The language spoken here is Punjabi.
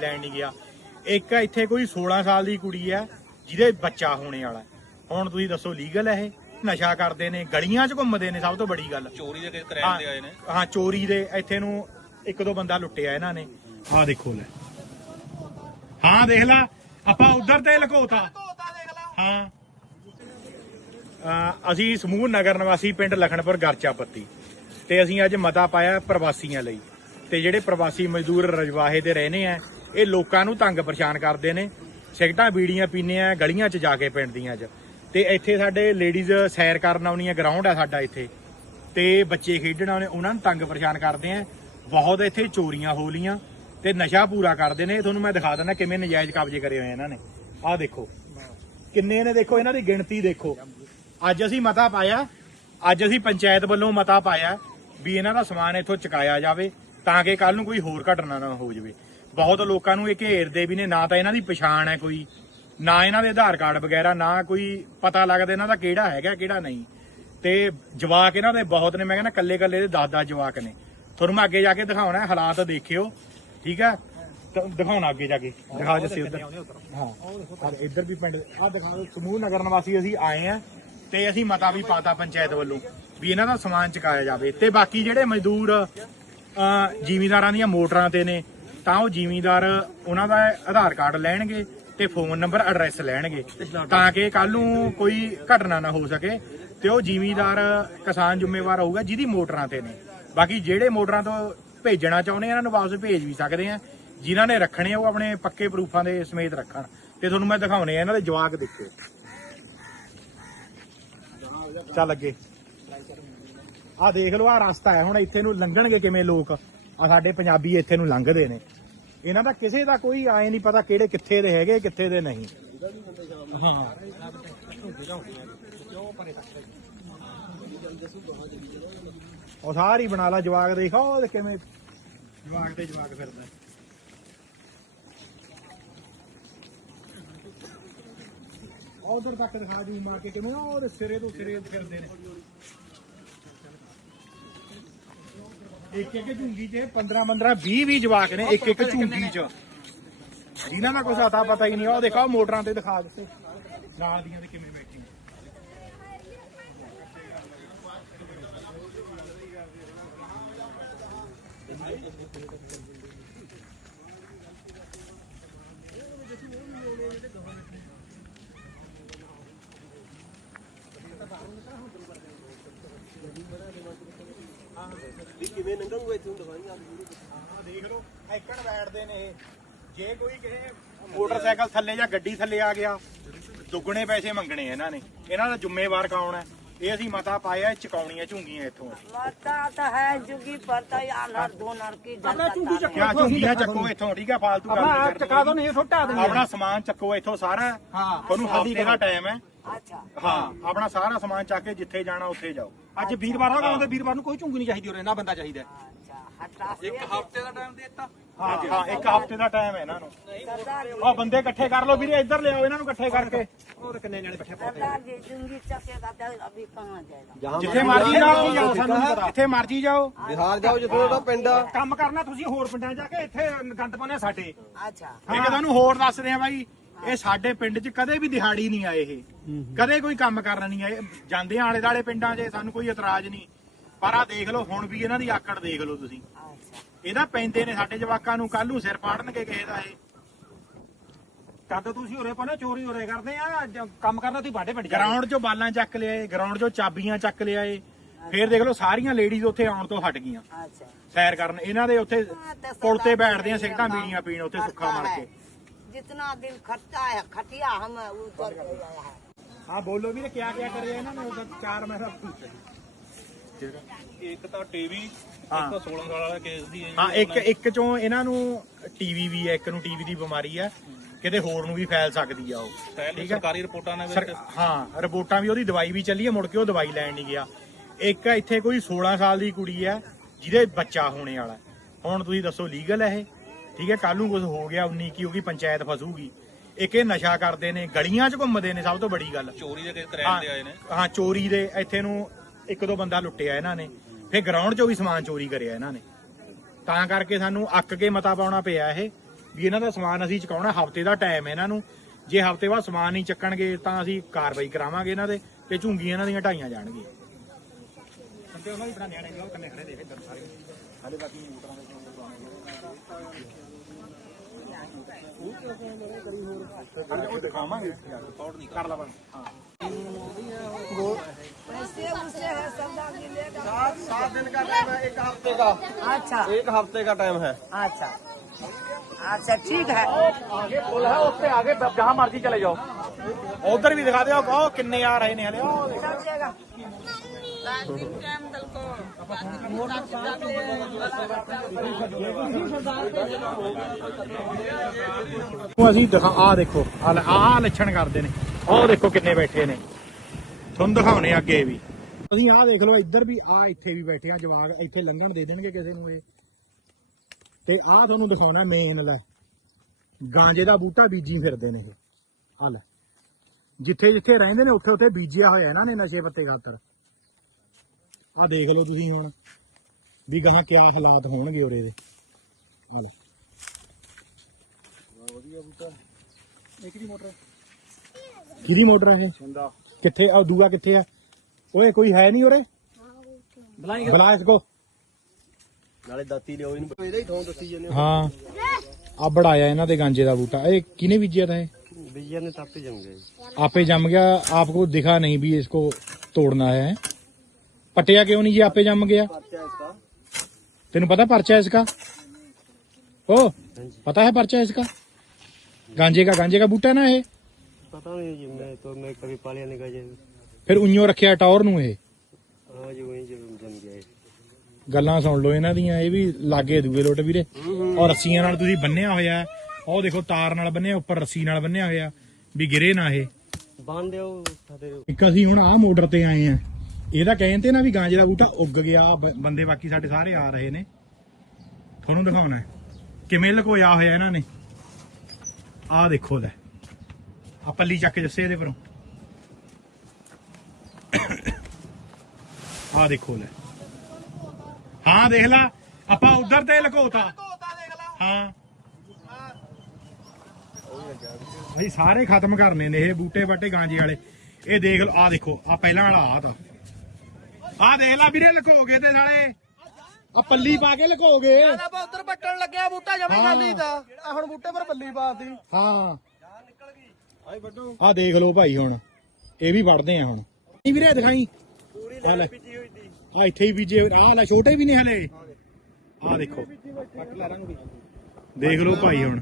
ਲੈਣ ਨਹੀਂ ਗਿਆ। ਇੱਕ ਇੱਥੇ ਕੋਈ 16 ਸਾਲ ਦੀ ਕੁੜੀ ਹੈ ਜਿਹਦੇ ਬੱਚਾ ਹੋਣੇ ਵਾਲਾ। ਹੁਣ ਤੁਸੀਂ ਦੱਸੋ ਲੀਗਲ ਹੈ ਇਹ? ਨਸ਼ਾ ਕਰਦੇ ਨੇ ਗਲੀਆਂ 'ਚ ਘੁੰਮਦੇ ਨੇ ਸਭ ਤੋਂ ਬੜੀ ਗੱਲ। ਚੋਰੀ ਦੇ ਕ੍ਰਾਈਮ ਤੇ ਆਏ ਨੇ। ਹਾਂ ਚੋਰੀ ਦੇ ਇੱਥੇ ਨੂੰ ਇੱਕ ਦੋ ਬੰਦਾ ਲੁੱਟਿਆ ਇਹਨਾਂ ਨੇ। ਆਹ ਦੇਖੋ ਲੈ। ਹਾਂ ਦੇਖ ਲੈ। ਆਪਾਂ ਉਧਰ ਤੇ ਲਕੋਤਾ। ਹਾਂ। ਅਸੀਂ ਸਮੂਹ ਨਗਰ ਨਿਵਾਸੀ ਪਿੰਡ ਲਖਣਪੁਰ ਗਰਚਾ ਪੱਤੀ ਤੇ ਅਸੀਂ ਅੱਜ ਮਤਾ ਪਾਇਆ ਪ੍ਰਵਾਸੀਆਂ ਲਈ। ਤੇ ਜਿਹੜੇ ਪ੍ਰਵਾਸੀ ਮਜ਼ਦੂਰ ਰਜਵਾਹੇ ਤੇ ਰਹਿੰਦੇ ਆ ਇਹ ਲੋਕਾਂ ਨੂੰ ਤੰਗ ਪਰੇਸ਼ਾਨ ਕਰਦੇ ਨੇ। ਸਿਗਟਾਂ ਬੀੜੀਆਂ ਪੀਂਦੇ ਆ, ਗਲੀਆਂ 'ਚ ਜਾ ਕੇ ਪਿੰਡ ਦੀਆਂ 'ਚ। ਤੇ ਇੱਥੇ ਸਾਡੇ ਲੇਡੀਜ਼ ਸੈਰ ਕਰਨ ਆਉਣੀਆਂ ਗਰਾਊਂਡ ਆ ਸਾਡਾ ਇੱਥੇ। ਤੇ ਬੱਚੇ ਖੇਡਣ ਆਉਣੇ, ਉਹਨਾਂ ਨੂੰ ਤੰਗ ਪਰੇਸ਼ਾਨ ਕਰਦੇ ਆ। ਬਹੁਤ ਇੱਥੇ ਚੋਰੀਆਂ ਹੋ ਲੀਆਂ ਤੇ ਨਸ਼ਾ ਪੂਰਾ ਕਰਦੇ ਨੇ। ਤੁਹਾਨੂੰ ਮੈਂ ਦਿਖਾ ਦਿੰਦਾ ਕਿਵੇਂ ਨਜਾਇਜ਼ ਕਬਜ਼ੇ ਕਰੇ ਹੋਏ ਇਹਨਾਂ ਨੇ। ਆਹ ਦੇਖੋ। ਕਿੰਨੇ ਨੇ ਦੇਖੋ, ਇਹਨਾਂ ਦੀ ਗਿਣਤੀ ਦੇਖੋ। ਅੱਜ ਅਸੀਂ ਮਤਾ ਪਾਇਆ, ਅੱਜ ਅਸੀਂ ਪੰਚਾਇਤ ਵੱਲੋਂ ਮਤਾ ਪਾਇਆ ਵੀ ਇਹਨਾਂ ਦਾ ਸਮਾਨ ਇੱਥੋਂ ਚੁਕਾਇਆ ਜਾਵੇ, ਤਾਂ ਕਿ ਕੱਲ ਨੂੰ ਕੋਈ ਹੋਰ ਘਟਨਾ ਨਾ ਹੋ ਜਾਵੇ। ਬਹੁਤ ਲੋਕਾਂ ਨੂੰ ਇਹ ਘੇਰਦੇ ਵੀ ਨੇ ਨਾ ਤਾਂ ਇਹਨਾਂ ਦੀ ਪਛਾਣ ਹੈ ਕੋਈ ਨਾ ਇਹਨਾਂ ਦੇ ਆਧਾਰ ਕਾਰਡ ਵਗੈਰਾ ਨਾ ਕੋਈ ਪਤਾ ਲੱਗਦਾ ਇਹਨਾਂ ਦਾ ਕਿਹੜਾ ਹੈਗਾ ਕਿਹੜਾ ਨਹੀਂ। ਤੇ ਜਵਾਕ ਇਹਨਾਂ ਦੇ ਬਹੁਤ ਨੇ ਮੈਂ ਕਹਿੰਦਾ ਕੱਲੇ ਕੱਲੇ ਦੇ 10-10 ਜਵਾਕ ਨੇ। ਤੁਹਾਨੂੰ ਮੈਂ ਅੱਗੇ ਜਾ ਕੇ ਦਿਖਾਉਣਾ ਹੈ, ਹਾਲਾਤ ਦੇਖਿਓ ਠੀਕ ਹੈ? ਦਿਖਾਉਣਾ ਅੱਗੇ ਜਾ ਕੇ। ਦਿਖਾ ਜੱਸੇ ਉਧਰ। ਹਾਂ ਇੱਧਰ ਵੀ ਪਿੰਡ ਆ ਦਿਖਾ ਦਿਓ ਸਮੂਹ ਨਗਰ ਨਿਵਾਸੀ ਅਸੀਂ ਆਏ ਆ ਤੇ ਅਸੀਂ ਮਤਾ ਵੀ ਪਾਤਾ ਪੰਚਾਇਤ ਵੱਲੋਂ ਵੀ ਇਹਨਾਂ ਦਾ ਸਮਾਨ ਚੁਕਾਇਆ ਜਾਵੇ। ਤੇ ਬਾਕੀ ਜਿਹੜੇ ਮਜ਼ਦੂਰ ਜ਼ਿਮੀਂਦਾਰਾਂ ਦੀਆਂ ਮੋਟਰਾਂ ਤੇ ਨੇ ਤਾਂ ਉਹ ਜ਼ਿਮੀਂਦਾਰ ਉਹਨਾਂ ਦਾ ਆਧਾਰ ਕਾਰਡ ਲੈਣਗੇ ਤੇ ਫੋਨ ਨੰਬਰ ਐਡਰੈਸ ਲੈਣਗੇ। ਤਾਂ ਕਿ ਕੱਲ ਨੂੰ ਕੋਈ ਘਟਨਾ ਨਾ ਹੋ ਸਕੇ ਤੇ ਉਹ ਜ਼ਿਮੀਂਦਾਰ ਕਿਸਾਨ ਜ਼ਿੰਮੇਵਾਰ ਹੋਊਗਾ ਜਿਹਦੀ ਮੋਟਰਾਂ ਤੇ ਨੇ। ਬਾਕੀ ਜਿਹੜੇ ਮੋਟਰਾਂ ਤੋਂ ਭੇਜਣਾ ਚਾਹੁੰਦੇ ਇਹਨਾਂ ਨੂੰ ਵਾਪਸ ਭੇਜ ਵੀ ਸਕਦੇ ਆ। ਜਿਨ੍ਹਾਂ ਨੇ ਰੱਖਣੇ ਉਹ ਆਪਣੇ ਪੱਕੇ ਪ੍ਰੂਫਾਂ ਦੇ ਸਮੇਤ ਰੱਖਣ। ਤੇ ਤੁਹਾਨੂੰ ਮੈਂ ਦਿਖਾਉਣੇ ਆ ਇਹਨਾਂ ਦੇ ਜਵਾਕ ਦੇਖਿਓ। ਚੱਲ ਅੱਗੇ। ਆ ਦੇਖ ਲਓ ਆ ਰਸਤਾ ਹੈ। ਹੁਣ ਇੱਥੇ ਨੂੰ ਲੰਘਣਗੇ ਕਿਵੇਂ ਲੋਕ? ਆ ਸਾਡੇ ਪੰਜਾਬੀ ਇੱਥੇ ਨੂੰ ਲੰਘਦੇ ਨੇ। ਇਹਨਾਂ ਦਾ ਕਿਸੇ ਦਾ ਕੋਈ ਆਏ ਨਹੀਂ ਪਤਾ ਕਿਹੜੇ ਕਿੱਥੇ ਦੇ ਹੈਗੇ, ਕਿੱਥੇ ਦੇ ਨਹੀਂ। ਹਾਂ। ਉਹ ਸਾਰੀ ਬਣਾ ਲਾ ਜਵਾਕ ਦੇਖਾ, ਉਹ ਕਿਵੇਂ ਜਵਾਕ ਤੇ ਜਵਾਕ ਫਿਰਦਾ। ਉਧਰ ਤੱਕ ਦਿਖਾ ਜੂ ਮਾਰ ਕੇ ਕਿਵੇਂ, ਉਹ ਸਿਰੇ ਤੋਂ ਸਿਰੇ ਫਿਰਦੇ ਨੇ। ਇੱਕ ਇੱਕ ਝੁੰਗੀ 'ਚ 15 15 20 20 ਜਵਾਕ ਨੇ, ਇੱਕ ਇੱਕ ਝੁੰਗੀ 'ਚ। ਜਿਨ੍ਹਾਂ ਦਾ ਕੁਛ ਅਤਾ ਪਤਾ ਹੀ ਨਹੀਂ ਉਹ ਦੇਖੋ ਮੋਟਰਾਂ ਤੇ ਦਿਖਾ ਦਿੱਤੇ। ਨਾਲ ਦੀਆਂ ਤੇ ਕਿਵੇਂ ਬੈਠੀਆਂ। ਕਿਵੇਂ ਲੰਘੂਗਾ ਇੱਥੋਂ ਦਿਖਾਈ ਆ ਹਾਂ। ਦੇਖ ਲਓ ਐਕੜ ਬੈਠਦੇ ਨੇ ਇਹ। ਜੇ ਕੋਈ ਕਿਸੇ ਮੋਟਰਸਾਈਕਲ ਥੱਲੇ ਜਾਂ ਗੱਡੀ ਥੱਲੇ ਆ ਗਿਆ ਦੁੱਗਣੇ ਪੈਸੇ ਮੰਗਣੇ ਇਹਨਾਂ ਨੇ। ਇਹਨਾਂ ਦਾ ਜ਼ਿੰਮੇਵਾਰ ਕੌਣ ਹੈ? ਇਹ ਅਸੀਂ ਮਤਾ ਪਾਇਆ ਚਕਾਉਣੀਆਂ ਝੁੰਗੀਆਂ ਇੱਥੋਂ। ਮਤਾ ਤਾਂ ਹੈ ਜੁਗੀ ਪਰਤਾ ਯਾਰ ਦੋ ਨਰਕੀ ਜਨਤਾ ਝੁੰਗੀ ਚੱਕੋ ਝੁੰਗੀਆਂ ਚੱਕੋ ਇੱਥੋਂ ਠੀਕ ਹੈ ਫਾਲਤੂ ਗੱਲ ਨਹੀਂ ਕਰਨੀ। ਆਪਣਾ ਸਮਾਨ ਚੱਕੋ ਇੱਥੋਂ ਸਾਰਾ। ਤੁਹਾਨੂੰ ਹਫ਼ਤੇ ਦਾ ਟਾਈਮ ਹੈ। ਹਾਂ ਆਪਣਾ ਸਾਰਾ ਸਮਾਨ ਚੱਕ ਕੇ ਜਿੱਥੇ ਜਾਣਾ ਉੱਥੇ ਜਾਓ। ਅੱਜ ਵੀਰਵਾਰ ਆ ਕਹਿੰਦੇ ਵੀਰਵਾਰ ਨੂੰ ਕੋਈ ਝੁੰਗੀ ਨਹੀਂ ਚਾਹੀਦੀ ਔਰ ਇਹਨਾਂ ਬੰਦਾ ਚਾਹੀਦਾ। ਅੱਛਾ ਹਟਾ ਇੱਕ ਹਫ਼ਤੇ ਦਾ ਟਾਈਮ ਦਿੱਤਾ। ਹਾਂ ਹਾਂ ਇੱਕ ਹਫ਼ਤੇ ਦਾ ਟਾਈਮ ਹੈ ਇਹਨਾਂ ਨੂੰ। ਆ ਬੰਦੇ ਇਕੱਠੇ ਕਰ ਲਓ ਵੀਰੇ ਇੱਧਰ ਲਿਆਓ ਇਹਨਾਂ ਨੂੰ ਇਕੱਠੇ ਕਰਕੇ। ਹੋਰ ਕਿੰਨੇ ਜਣੇ ਇਕੱਠੇ ਪਾਉਂਦੇ ਜੁੰਗੀ ਜਿੱਥੇ ਮਰਜ਼ੀ ਜਾਓ ਜਿੱਥੇ ਮਰਜ਼ੀ ਜਾਓ। ਜਿੱਥੇ ਉਹਦਾ ਪਿੰਡ ਕੰਮ ਕਰਨਾ ਤੁਸੀਂ ਹੋਰ ਪਿੰਡਾਂ ਜਾ ਕੇ ਸਾਡੇ। ਤੁਹਾਨੂੰ ਹੋਰ ਦੱਸ ਰਿਹਾ ਬਾਈ ਇਹ ਸਾਡੇ ਪਿੰਡ 'ਚ ਕਦੇ ਵੀ ਦਿਹਾੜੀ ਨਹੀਂ ਆਏ ਇਹ। ਕਦੇ ਕੋਈ ਕੰਮ ਕਰਨ ਨਹੀਂ ਆਏ। ਜਾਂਦੇ ਆਲੇ ਦਾਲੇ ਪਿੰਡਾਂ 'ਚ ਸਾਨੂੰ ਕੋਈ ਇਤਰਾਜ਼ ਨਹੀਂ। ਪਰ ਆ ਦੇਖ ਲਓ ਹੁਣ ਵੀ ਇਹਨਾਂ ਦੀ ਆਕੜ ਦੇਖ ਲਓ ਤੁਸੀਂ। ਇਹਦਾ ਪੈਂਦੇ ਨੇ ਸਾਡੇ ਜਵਾਕਾਂ ਨੂੰ ਕੱਲ ਨੂੰ ਸਿਰ ਪਾੜਨਗੇ ਕਿਸੇ ਦਾ ਇਹ। ਤਦ ਤੁਸੀਂ ਉਰੇ ਪਾਣਾ ਚੋਰੀ ਉਰੇ ਕਰਦੇ ਆ ਕੰਮ ਕਰਨਾ ਤੁਸੀਂ ਬਾਡੇ ਵੱਡ ਗਰਾਊਂਡ 'ਚੋਂ ਬਾਲਾਂ ਚੱਕ ਲਿਆਏ ਗਰਾਊਂਡ 'ਚੋਂ ਚਾਬੀਆਂ ਚੱਕ ਲਿਆਏ। ਫੇਰ ਦੇਖ ਲਓ ਸਾਰੀਆਂ ਲੇਡੀਜ਼ ਉੱਥੇ ਆਉਣ ਤੋਂ ਹਟ ਗਈਆਂ। ਸੈਰ ਕਰਨ। ਇਹਨਾਂ ਦੇ ਉੱਥੇ ਪੁਲ ਤੇ ਬੈਠਦੀਆਂ ਆ ਸਿਗਰਟਾਂ ਬੀੜੀਆਂ ਪੀਣ ਉੱਥੇ ਸੁੱਖਾ ਮਰ ਕੇ। जितना दिन खटता है खटिया हम उतर के आया है ਹਾਂ ਬੋਲੋ ਵੀਰੇ ਕਿਆ ਕਿਆ ਕਰਿਆ ਇਹਨਾਂ ਨੇ ਉਹਦਾ ਚਾਰ ਮੈਂ ਤਾਂ ਇੱਕ ਤਾਂ ਟੀਵੀ ਹਾਂ। ਇੱਕ 16 ਸਾਲ ਵਾਲਾ ਕੇਸ ਦੀ ਹੈ ਜੀ ਹਾਂ ਇੱਕ ਇੱਕ ਚੋਂ ਇਹਨਾਂ ਨੂੰ ਟੀਵੀ ਵੀ ਹੈ ਇੱਕ ਨੂੰ ਟੀਵੀ ਦੀ ਬਿਮਾਰੀ ਹੈ ਕਿਤੇ ਹੋਰ ਨੂੰ ਵੀ ਫੈਲ ਸਕਦੀ ਆ ਉਹ ਸੈਲ ਠੀਕ ਹੈ ਸਰਕਾਰੀ ਰਿਪੋਰਟਾਂ ਨੇ ਸਰ- ਵਿੱਚ ਹਾਂ ਰਿਪੋਰਟਾਂ ਵੀ ਉਹਦੀ ਦਵਾਈ ਵੀ ਚੱਲੀ ਹੈ ਮੁੜ ਕੇ ਉਹ ਦਵਾਈ ਲੈਣ ਨਹੀਂ ਗਿਆ ਇੱਕ ਇੱਥੇ ਕੋਈ 16 ਸਾਲ ਦੀ ਕੁੜੀ ਹੈ ਜਿਹਦੇ ਬੱਚਾ ਹੋਣੇ ਵਾਲਾ ਹੈ। ਹੁਣ ਤੁਸੀਂ ਦੱਸੋ ਲੀਗਲ ਹੈ ਇਹ ਠੀਕ ਹੈ ਕੱਲ ਨੂੰ ਕੁਝ ਹੋ ਗਿਆ 19 ਕੀ ਹੋਗੀ ਪੰਚਾਇਤ ਫਸੂਗੀ। ਇੱਕ ਇਹ ਨਸ਼ਾ ਕਰਦੇ ਨੇ ਗਲੀਆਂ 'ਚ ਘੁੰਮਦੇ ਨੇ ਸਭ ਤੋਂ ਬੜੀ ਗੱਲ। ਚੋਰੀ ਦੇ ਕ੍ਰਾਈਮ ਤੇ ਆਏ ਨੇ। ਹਾਂ ਚੋਰੀ ਦੇ ਇੱਥੇ ਨੂੰ ਇੱਕ ਦੋ ਬੰਦਾ ਲੁੱਟਿਆ ਇਹਨਾਂ ਨੇ। ਫਿਰ ਗਰਾਊਂਡ 'ਚੋਂ ਵੀ ਸਮਾਨ ਚੋਰੀ ਕਰਿਆ ਇਹਨਾਂ ਨੇ। ਤਾਂ ਕਰਕੇ ਸਾਨੂੰ ਅੱਕ ਕੇ ਮਤਾ ਪਾਉਣਾ ਪਿਆ ਇਹ ਵੀ ਇਹਨਾਂ ਦਾ ਸਮਾਨ ਅਸੀਂ ਚੁਕਾਉਣਾ ਹਫ਼ਤੇ ਦਾ ਟਾਈਮ ਹੈ ਇਹਨਾਂ ਨੂੰ। ਜੇ ਹਫ਼ਤੇ ਬਾਅਦ ਸਮਾਨ ਨਹੀਂ ਚੱਕਣਗੇ ਤਾਂ ਅਸੀਂ ਕਾਰਵਾਈ ਕਰਾਵਾਂਗੇ ਇਹਨਾਂ ਦੇ ਤੇ ਝੁੰਗੀਆਂ ਇਹਨਾਂ ਦੀਆਂ ਢਾਈਆਂ ਜਾਣਗੀਆਂ। ਬੰਦੇ ਉਹਨਾਂ ਦੀ ਬਣਾ ਨਿਆਣੇ ਉਹ ਕੰਨੇ ਖੜੇ ਦੇਖ ਇੱਧਰ ਸਾਰੇ ਹਾਲੇ ਬਾਕੀ ਮੋਟਰਾਂ ਦੇ सात सात दिन का टाइम है एक हफ़्ते का अच्छा। एक हफ़्ते का टाइम है। अच्छा। अच्छा ठीक है। आगे पुल है उससे आगे जहाँ मर्ज़ी चले जाओ। उधर भी दिखा दो कहो किन्ने आ रहे ने ਲਾਜ਼ਮ ਟਾਈਮ ਦਲਕੋ ਅਸੀਂ ਦਿਖਾ ਆ ਦੇਖੋ ਆ ਲੱਛਣ ਕਰਦੇ ਨੇ ਉਹ ਦੇਖੋ ਕਿੰਨੇ ਬੈਠੇ ਨੇ ਤੁਹਾਨੂੰ ਦਿਖਾਉਣੇ ਅੱਗੇ ਵੀ ਅਸੀਂ ਆ ਇੱਥੇ ਇੱਥੇ ਲੰਘਣ ਦੇ ਦੇਣਗੇ ਕਿਸੇ ਨੂੰ ਇਹ ਤੇ ਆਹ ਤੁਹਾਨੂੰ ਦਿਖਾਉਣਾ ਮੇਨ ਲੈ ਗਾਂਜੇ ਦਾ ਬੂਟਾ ਬੀਜੀ ਫਿਰਦੇ ਨੇ ਇਹ ਜਿੱਥੇ ਜਿੱਥੇ ਰਹਿੰਦੇ ਨੇ ਉੱਥੇ ਉੱਥੇ ਬੀਜਿਆ ਹੋਇਆ ਨੇ ਨਸ਼ੇ ਪੱਤੇ ਖਾਤਰ ਆ ਦੇਖ ਲਓ ਤੁਸੀਂ ਹੁਣ ਵੀ ਗਾਹਾਂ ਕਿਆ ਹਾਲਾਤ ਹੋਣਗੇ ਉਰੇ ਦੇ। ਆ ਲਓ। ਵਧੀਆ ਬੂਟਾ ਇੱਕ ਦੀ ਮੋਟਰ ਕਿਹਦੀ ਮੋਟਰ ਹੈ ਕਿੱਥੇ ਆ ਕਿੱਥੇ ਆ? ਓਏ ਕੋਈ ਹੈ ਨਹੀਂ ਉਰੇ? ਬੁਲਾਈ ਬੁਲਾ ਇਸ ਕੋ ਨਾਲੇ ਦਾਤੀ ਲਿਓ ਇਹਨੂੰ। ਇਹਦਾ ਹੀ ਥੋਂ ਦੱਸੀ ਜਾਂਦੇ ਹਾਂ। ਆ ਬੜਾਇਆ ਇਹਨਾਂ ਦੇ ਗਾਂਜੇ ਦਾ ਬੂਟਾ। ਇਹ ਕਿਨੇ ਬੀਜਿਆ ਤਾਂ ਇਹ? ਬੀਜਿਆ ਨੇ ਤਾਂ ਆਪੇ ਜੰਮ ਗਿਆ ਆਪੇ ਜੰਮ ਗਿਆ ਆਪ ਕੋ ਦਿਖਾ ਨਹੀਂ ਵੀ ਇਸ ਕੋ ਤੋੜਨਾ ਹੈ। पटिया क्यों नहीं जी आपे जम गया पर्चा इसका तेन पता पर्चा है इसका ओ पता है पर्चा इसका गांजे का गांजे का बूटा ना है पता नहीं जी मैं तो मैं कभी पालिया नहीं गया ਫਿਰ ਉਈਓ ਰੱਖਿਆ ਟੌਰ ਨੂੰ ਇਹ हाँ जी वहीं जो जम गया है ਗੱਲਾਂ ਸੁਣ ਲਓ ਇਹਨਾਂ ਦੀਆਂ ਇਹ ਵੀ ਲਾਗੇ ਦੂਏ ਲੋਟ ਵੀਰੇ ਔਰ ਰੱਸੀਆਂ ਨਾਲ ਤੁਸੀਂ ਬੰਨਿਆ ਹੋਇਆ ਹੈ। ਉਹ ਦੇਖੋ ਤਾਰ ਨਾਲ ਬੰਨਿਆ ਉੱਪਰ ਰੱਸੀ ਨਾਲ ਬੰਨਿਆ ਹੋਇਆ ਵੀ ਗਿਰੇ ਨਾ ਇਹ बांध दो साथे ਇੱਕ ਅਸੀਂ ਹੁਣ ਆਹ ਮੋਟਰ ਤੇ ਆਏ ਆ ਇਹਦਾ ਕਹਿੰਦੇ ਨਾ ਵੀ ਗਾਂਜੇ ਦਾ ਬੂਟਾ ਉੱਗ ਗਿਆ, ਬ- ਬੰਦੇ ਬਾਕੀ ਸਾਡੇ ਸਾਰੇ ਆ ਰਹੇ ਨੇ। ਤੁਹਾਨੂੰ ਦਿਖਾਉਣਾ ਹੈ। ਕਿਵੇਂ ਲਕੋਇਆ ਹੋਇਆ ਇਹਨਾਂ ਨੇ। ਆਹ ਦੇਖੋ ਲੈ। ਆ ਪੱਲੀ ਚੱਕ ਕੇ ਜੱਸੇ ਇਹਦੇ ਪਰੋਂ। ਆਹ ਦੇਖੋ ਲੈ। ਹਾਂ, ਦੇਖ ਲਾ। ਆਪਾਂ ਉਧਰ ਤੇ ਲਕੋਤਾ। ਹਾਂ। ਭਾਈ ਸਾਰੇ ਖਤਮ ਕਰਨੇ ਨੇ ਇਹ ਬੂਟੇ ਬਾਟੇ ਗਾਂਜੇ ਵਾਲੇ। ਇਹ ਦੇਖ ਲਓ ਆ ਦੇਖੋ ਆ ਪਹਿਲਾਂ ਵਾਲਾ ਆ ਤਾਂ। ਆ ਦੇਖ ਲੈ ਵੀਰੇ ਲਕੋ ਗਏ ਤੇ ਸਾਲੇ ਆ ਪੱਲੀ ਪਾ ਕੇ ਲਕੋ ਗਏ ਆਪਾਂ ਉੱਧਰ ਪੱਟਣ ਲੱਗਿਆ ਬੂਟਾ ਜਮੀ ਹਾਂ। ਖਾਲੀ ਤਾਂ। ਆ ਹੁਣ ਬੂਟੇ ਪਰ ਬੱਲੀ ਪਾਤੀ। ਹਾਂ। ਆਈ ਵੱਡੂ। ਆ ਦੇਖ ਲਓ ਭਾਈ ਹੁਣ ਇਹ ਵੀ ਵੜਦੇ ਆ ਹੁਣ। ਨਹੀਂ ਵੀਰੇ ਦਿਖਾਈ। ਪੂਰੀ ਆ ਲੈ। ਬੀਜੀ ਹੋਈ ਆ ਇੱਥੇ ਹੀ ਬੀਜੇ ਆ ਲੈ ਛੋਟੇ ਵੀ ਨੇ ਹਲੇ। ਆ ਦੇਖੋ। ਦੇਖ ਲਓ ਭਾਈ ਹੁਣ।